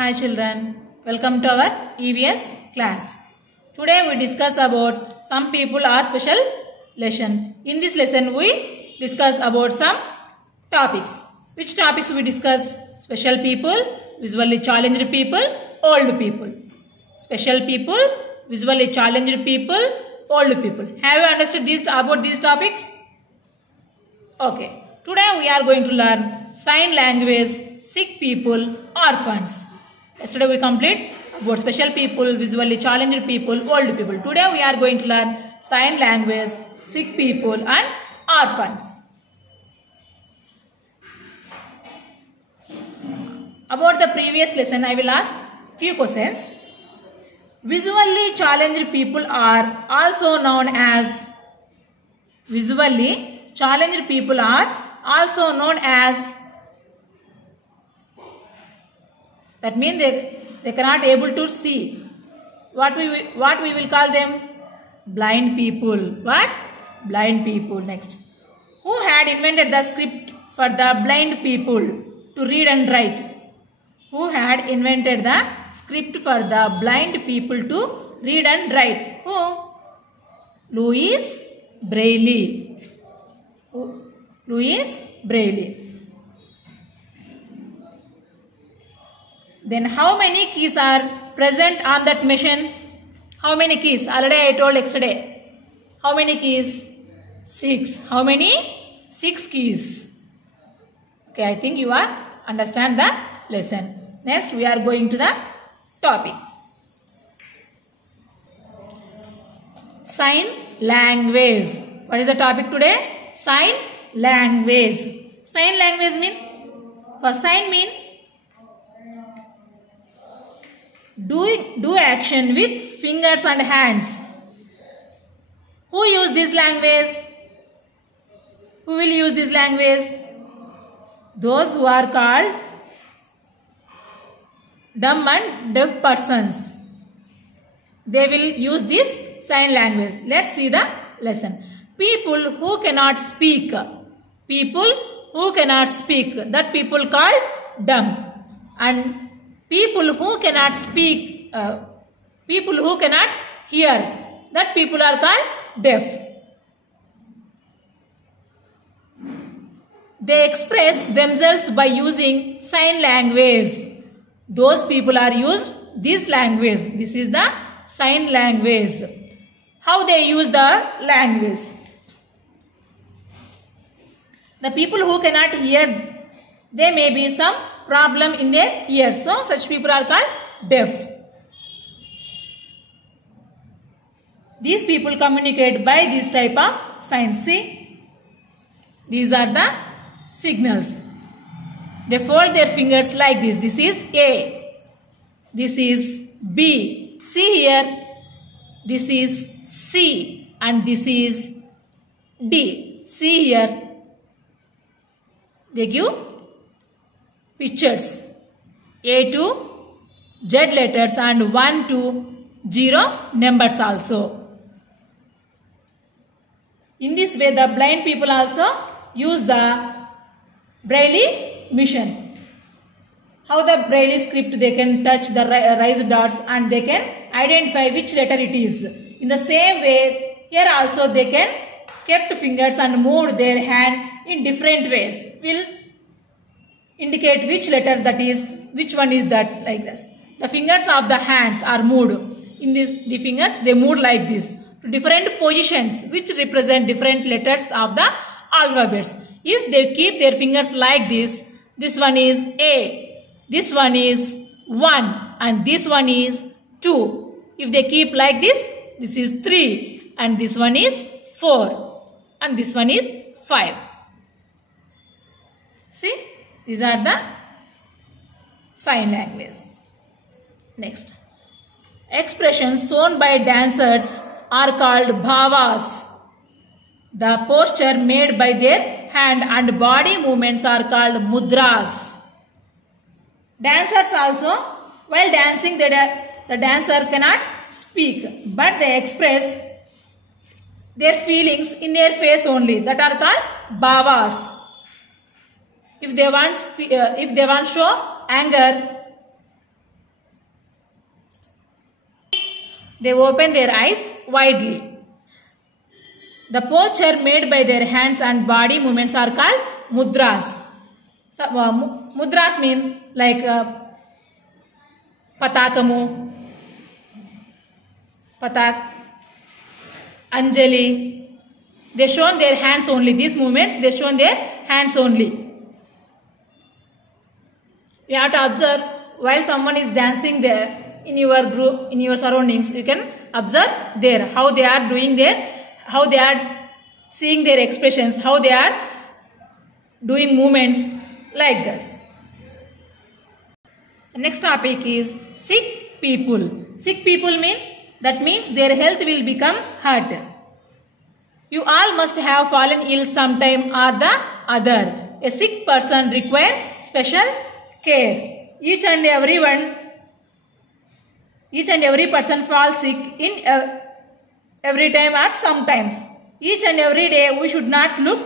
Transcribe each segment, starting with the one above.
Hi children, welcome to our EVS class. Today we discuss about some people are special lesson. In this lesson we discuss about some topics. Which topics we discussed? Special people, visually challenged people, old people. Special people, visually challenged people, old people. Have you understood about these topics? Okay. Today we are going to learn sign language, sick people, orphans. Yesterday we complete about special people, visually challenged people, old people. Today we are going to learn sign language, sick people and orphans. About the previous lesson I will ask few questions. Visually challenged people are also known as that means they cannot able to see. What we will call them? Blind people. What? Blind people. Next. Who had invented the script for the blind people to read and write? Who had invented the script for the blind people to read and write? Who? Louis Braille. Louis Braille. Then how many keys are present on that machine? How many keys? Already I told yesterday. How many keys? 6. How many? 6 keys. Okay, I think you are understand the lesson. Next we are going to the topic. Sign language. What is the topic today? Sign language. Sign language mean? For sign mean do action with fingers and hands. Who use this language? Who will use this language? Those who are called dumb and deaf persons. They will use this sign language. Let's see the lesson. People who cannot speak. People who cannot speak. That people called dumb. And people who cannot speak, people who cannot hear, that people are called deaf. They express themselves by using sign language. Those people are used this language. This is the sign language. How they use the language? The people who cannot hear, there may be some problem in their ears. So, such people are called deaf. These people communicate by this type of signs. See, these are the signals. They fold their fingers like this. This is A. This is B. See here. This is C. And this is D. See here. They give pictures. A to Z letters and 1 to 0 numbers also. In this way the blind people also use the Braille machine. How the Braille script, they can touch the raised dots and they can identify which letter it is. In the same way here also they can kept fingers and move their hand in different ways. Will indicate which letter that is, which one is that, like this. The fingers of the hands are moved. In the fingers they move like this to different positions which represent different letters of the alphabets. If they keep their fingers like this one is A, this one is 1 and this one is 2. If they keep like this is 3 and this one is 4 and this one is 5. See? These are the sign language. Next. Expressions shown by dancers are called bhavas. The posture made by their hand and body movements are called mudras. Dancers also, while dancing, the dancer cannot speak, but they express their feelings in their face only. That are called bhavas. If they want show anger, They open their eyes widely. The posture made by their hands and body movements are called mudras. So, mudras mean like patakamu, patak, anjali. They shown their hands only. These movements, they shown their hands only. You have to observe while someone is dancing there in your group, in your surroundings. You can observe there how they are doing there, how they are seeing their expressions, how they are doing movements like this. The next topic is sick people. Sick people means their health will become hurt. You all must have fallen ill sometime or the other. A sick person requires special care. Each and every person falls sick in every time or sometimes. Each and every day we should not look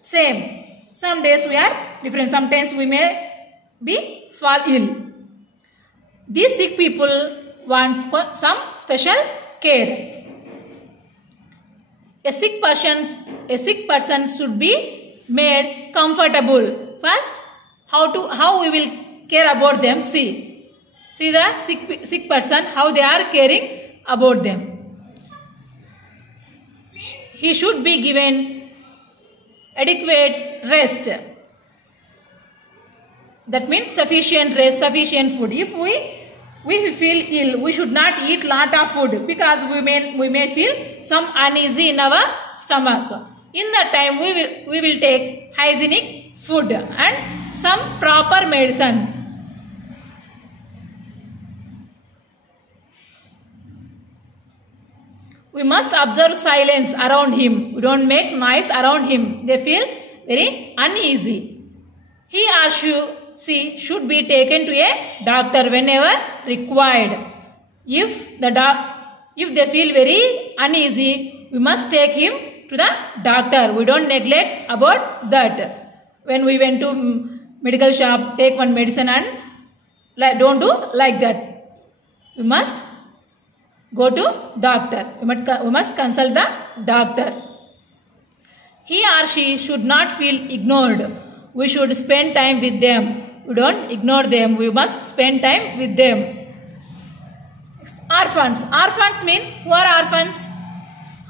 same. Some days we are different. Sometimes we may be fall ill. These sick people want some special care. A sick person should be made comfortable. First, how we will care about them. See the sick person, how they are caring about them. He should be given adequate rest. That means sufficient rest, sufficient food. If we feel ill, we should not eat lot of food because we may feel some uneasy in our stomach. In that time, we will take hygienic food and some proper medicine. We must observe silence around him. We don't make noise around him. They feel very uneasy. He or she should be taken to a doctor whenever required. If they feel very uneasy, we must take him to the doctor. We don't neglect about that. When we went to medical shop, take one medicine and don't do like that. We must go to doctor. We must consult the doctor. He or she should not feel ignored. We should spend time with them. We don't ignore them. We must spend time with them. Orphans. Orphans mean, who are orphans?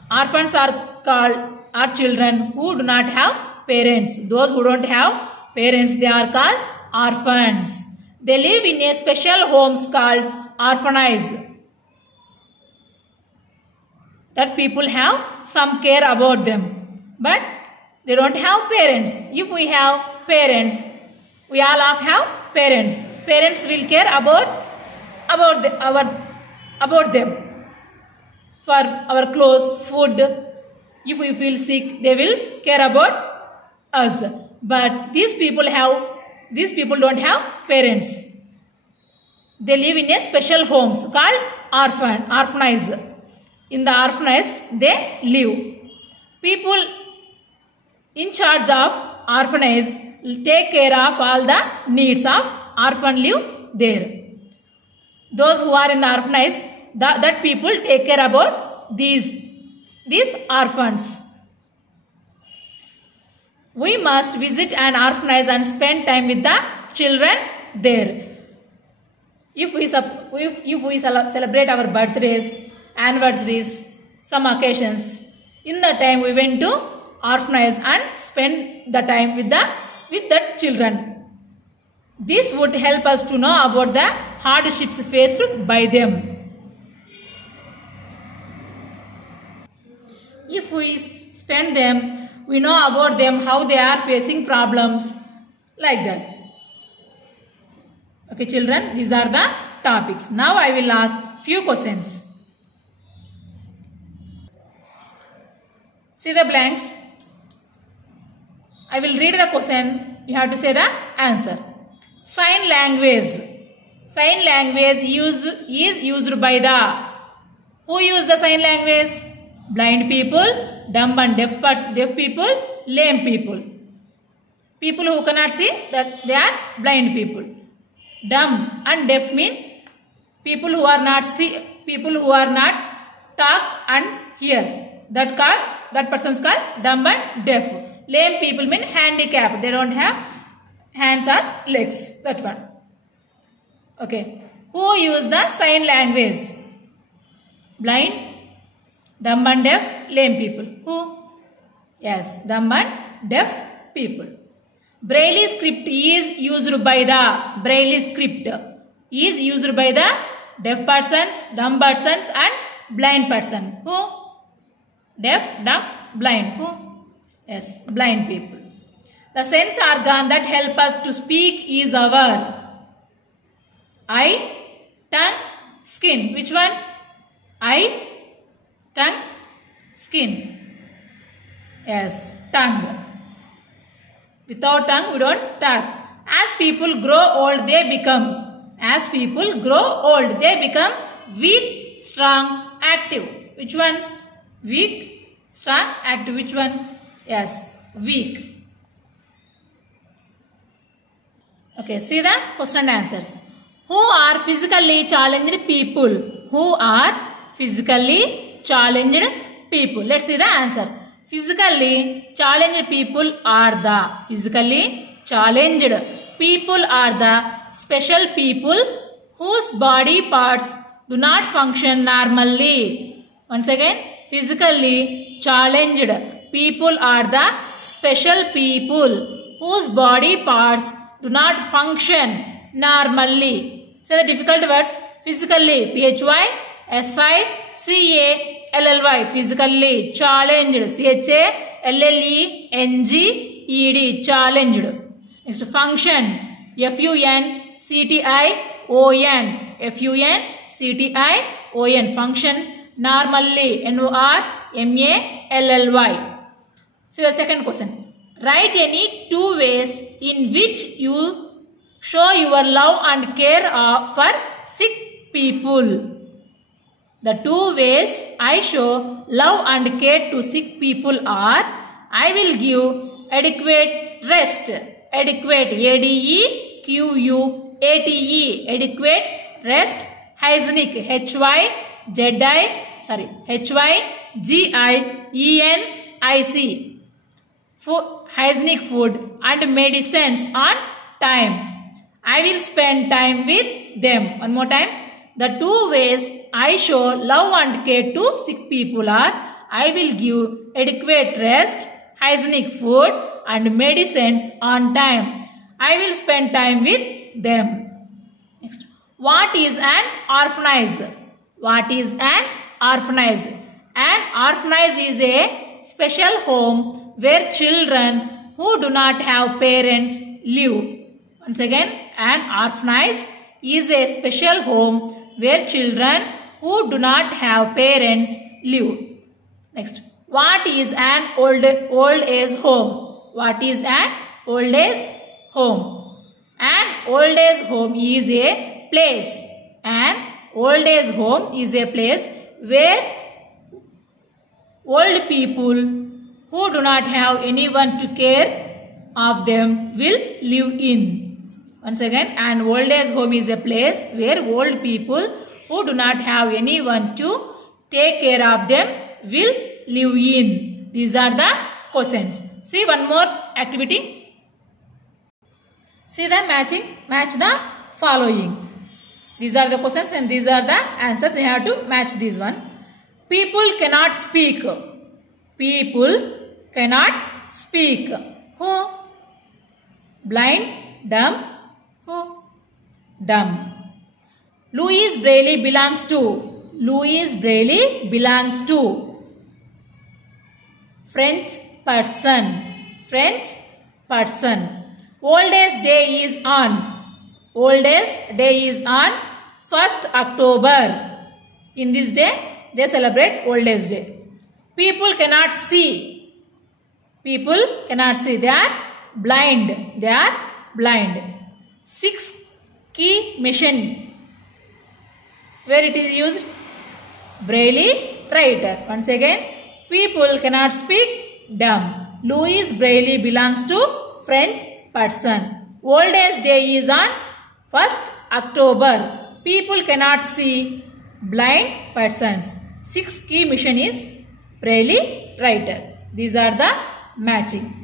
Orphans are children who do not have parents. Those who don't have parents, they are called orphans. They live in a special homes called orphanage. That people have some care about them. But they don't have parents. If we have parents, we all have parents. Parents will care about them. For our clothes, food. If we feel sick, they will care about us. But these people don't have parents. They live in a special homes called orphanage. In the orphanage, they live. People in charge of orphanage take care of all the needs of orphan live there. Those who are in the orphanage, that people take care about these orphans. We must visit an orphanage and spend time with the children there. If we celebrate our birthdays, anniversaries, some occasions, in that time we went to orphanage and spend the time with the children. This would help us to know about the hardships faced by them. If we spend them, we know about them, how they are facing problems, like that. Okay, children, these are the topics. Now I will ask few questions. See the blanks. I will read the question. You have to say the answer. Sign language. Sign language is used by the. Who use the sign language? Blind people, dumb and deaf people, lame people. People who cannot see, that they are blind people. Dumb and deaf mean people who are not people who are not talk and hear. That person is called dumb and deaf. Lame people mean handicapped. They don't have hands or legs. That one. Okay. Who use the sign language? Blind, dumb and deaf, lame people. Who? Yes, dumb and deaf people. Braille script is used by the Braille script is used by the deaf persons, dumb persons and blind persons. Who? Deaf, dumb, blind. Who? Yes, blind people. The sense organ that help us to speak is our eye, tongue, skin. Which one? Eye, tongue, skin. Yes, tongue. Without tongue, we don't talk. As people grow old, they become weak, strong, active. Which one? Weak, strong, active. Which one? Yes, weak. Okay, see the question and answers. Who are physically challenged people? Who are physically challenged people? Let's see the answer. Physically challenged people are the special people whose body parts do not function normally. Once again, physically challenged people are the special people whose body parts do not function normally. Say the difficult words. Physically, physically, physically challenged, challenged, challenged. Next, function, function, function normally, normally. See the second question. Write any 2 ways in which you show your love and care for sick people. The 2 ways I show love and care to sick people are: I will give adequate rest, adequate, ADEQUATE, adequate rest, hygienic, HYGIENIC, hygienic food and medicines on time. I will spend time with them. One more time. The 2 ways I show love and care to sick people are: I will give adequate rest, hygienic food and medicines on time. I will spend time with them. Next. What is an orphanage? What is an orphanage? An orphanage is a special home where children who do not have parents live. Once again, an orphanage is a special home where children who do not have parents live. Next, what is an old age home? What is an old age home? An old age home is a place. An old age home is a place where old people who do not have anyone to care of them will live in. Once again, an old age home is a place where old people who do not have anyone to take care of them will live in. These are the questions. See one more activity. See the matching. Match the following. These are the questions and these are the answers. You have to match this one. People cannot speak. People cannot speak. Who? Blind, dumb. Who? Dumb. Louis Braille belongs to. Louis Braille belongs to. French person. French person. Old Age Day is on. Old Age Day is on 1st October. In this day, they celebrate Old Age Day. People cannot see. People cannot see. They are blind. They are blind. 6-key machine. Where it is used? Braille writer. Once again, people cannot speak. Dumb. Louis Braille belongs to French person. Old Age Day is on 1st October. People cannot see. blind persons. 6 key mission is Braille writer. These are the matching.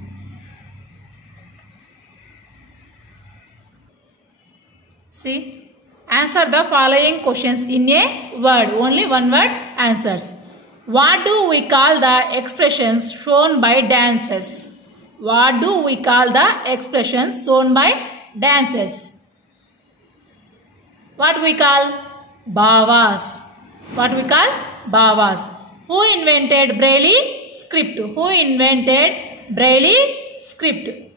See, answer the following questions in a word. Only one word answers. What do we call the expressions shown by dances? What do we call the expressions shown by dances? What we call? Bhavas. What we call? Bhavas. Who invented Braille script? Who invented Braille script?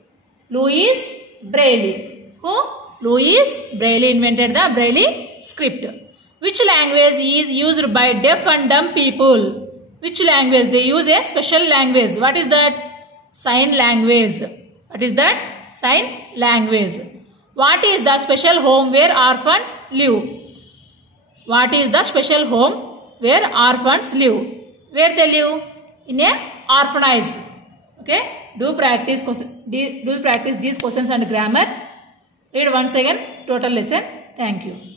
Louis Braille. Who? Louis Braille invented the Braille script. Which language is used by deaf and dumb people? Which language? They use a special language. What is that? Sign language. What is that? Sign language. What is the special home where orphans live? What is the special home where orphans live? Where they live? In a orphanage. Okay? Do practice these questions and grammar. Read once again total lesson. Thank you.